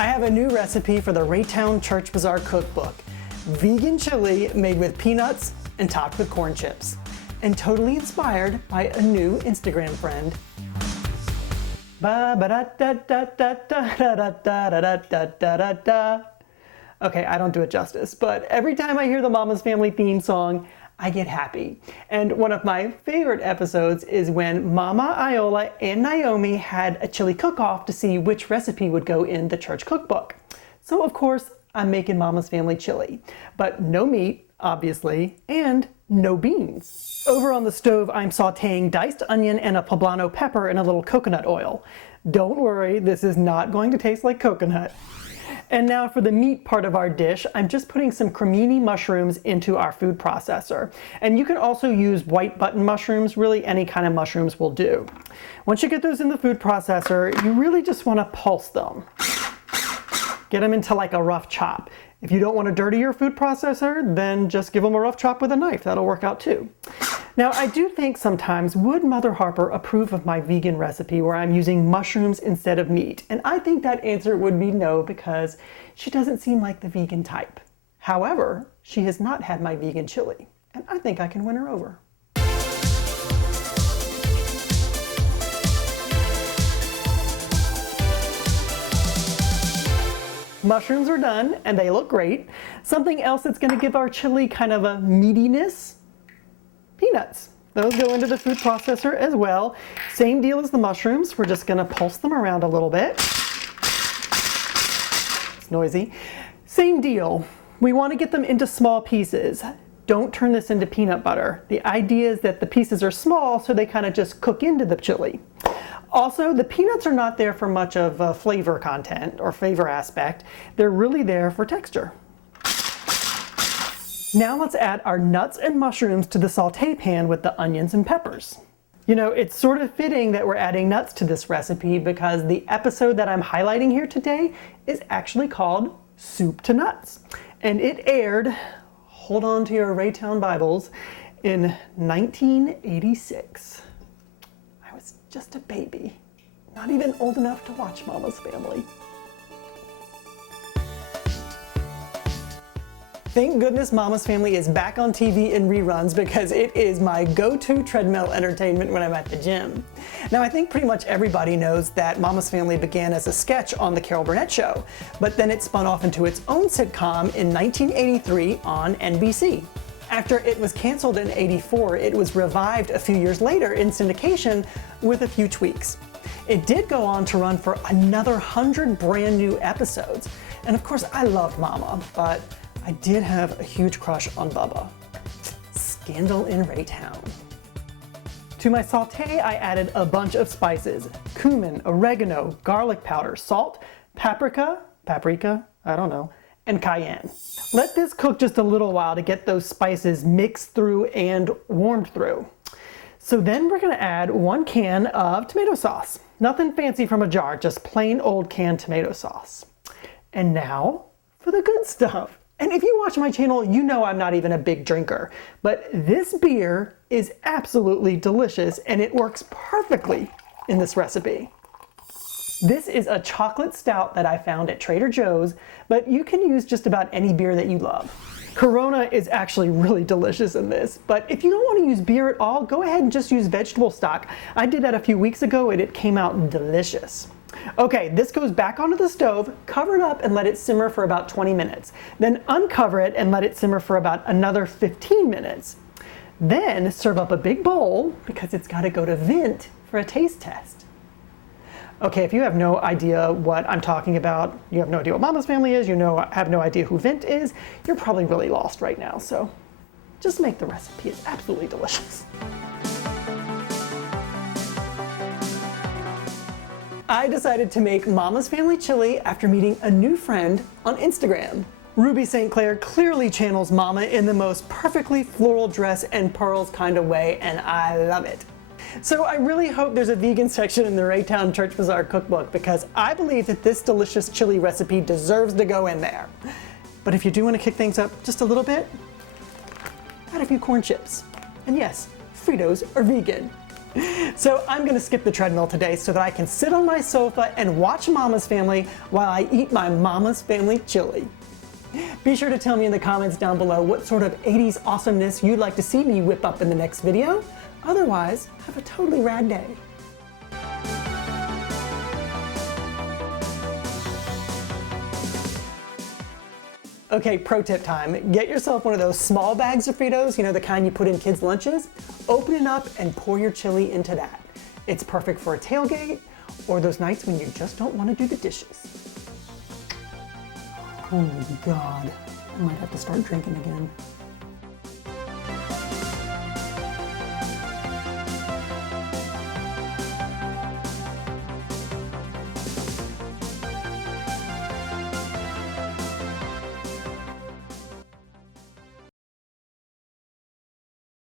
I have a new recipe for the Raytown Church Bazaar cookbook. Vegan chili made with peanuts and topped with corn chips. And totally inspired by a new Instagram friend. Okay, I don't do it justice, but every time I hear the Mama's Family theme song, I get happy. And one of my favorite episodes is when Mama Iola and Naomi had a chili cook-off to see which recipe would go in the church cookbook. So of course, I'm making Mama's Family chili, but no meat, obviously, and no beans. Over on the stove, I'm sauteing diced onion and a poblano pepper in a little coconut oil. Don't worry, this is not going to taste like coconut. And now for the meat part of our dish, I'm just putting some cremini mushrooms into our food processor. And you can also use white button mushrooms, really any kind of mushrooms will do. Once you get those in the food processor, you really just want to pulse them. Get them into like a rough chop. If you don't want to dirty your food processor, then just give them a rough chop with a knife. That'll work out too. Now, I do think sometimes, would Mother Harper approve of my vegan recipe where I'm using mushrooms instead of meat? And I think that answer would be no, because she doesn't seem like the vegan type. However, she has not had my vegan chili, and I think I can win her over. Mushrooms are done, and they look great. Something else that's going to give our chili kind of a meatiness: peanuts. Those go into the food processor as well. Same deal as the mushrooms. We're just going to pulse them around a little bit. It's noisy. Same deal. We want to get them into small pieces. Don't turn this into peanut butter. The idea is that the pieces are small so they kind of just cook into the chili. Also, the peanuts are not there for much of a flavor content or flavor aspect. They're really there for texture. Now let's add our nuts and mushrooms to the sauté pan with the onions and peppers. You know, it's sort of fitting that we're adding nuts to this recipe because the episode that I'm highlighting here today is actually called Soup to Nuts. And it aired, hold on to your Raytown Bibles, in 1986. I was just a baby, not even old enough to watch Mama's Family. Thank goodness Mama's Family is back on TV in reruns, because it is my go-to treadmill entertainment when I'm at the gym. Now, I think pretty much everybody knows that Mama's Family began as a sketch on The Carol Burnett Show, but then it spun off into its own sitcom in 1983 on NBC. After it was canceled in '84, it was revived a few years later in syndication with a few tweaks. It did go on to run for another 100 brand new episodes. And of course, I loved Mama, but I did have a huge crush on Bubba. Scandal in Raytown. To my sauté, I added a bunch of spices: cumin, oregano, garlic powder, salt, paprika, I don't know, and cayenne. Let this cook just a little while to get those spices mixed through and warmed through. So then we're gonna add 1 can of tomato sauce. Nothing fancy from a jar, just plain old canned tomato sauce. And now for the good stuff. And if you watch my channel, you know I'm not even a big drinker, but this beer is absolutely delicious and it works perfectly in this recipe. This is a chocolate stout that I found at Trader Joe's, but you can use just about any beer that you love. Corona is actually really delicious in this, but if you don't want to use beer at all, go ahead and just use vegetable stock. I did that a few weeks ago and it came out delicious. Okay, this goes back onto the stove, cover it up and let it simmer for about 20 minutes. Then uncover it and let it simmer for about another 15 minutes. Then serve up a big bowl, because it's got to go to Vint for a taste test. Okay, if you have no idea what I'm talking about, you have no idea what Mama's Family is, have no idea who Vint is, you're probably really lost right now, so just make the recipe. It's absolutely delicious. I decided to make Mama's Family chili after meeting a new friend on Instagram. Ruby St. Clair clearly channels Mama in the most perfectly floral dress and pearls kind of way, and I love it. So I really hope there's a vegan section in the Raytown Church Bazaar cookbook, because I believe that this delicious chili recipe deserves to go in there. But if you do want to kick things up just a little bit, add a few corn chips. And yes, Fritos are vegan. So I'm gonna skip the treadmill today so that I can sit on my sofa and watch Mama's Family while I eat my Mama's Family chili. Be sure to tell me in the comments down below what sort of 80s awesomeness you'd like to see me whip up in the next video. Otherwise, have a totally rad day. Okay, pro tip time. Get yourself one of those small bags of Fritos, you know, the kind you put in kids' lunches. Open it up and pour your chili into that. It's perfect for a tailgate or those nights when you just don't want to do the dishes. Oh my God, I might have to start drinking again.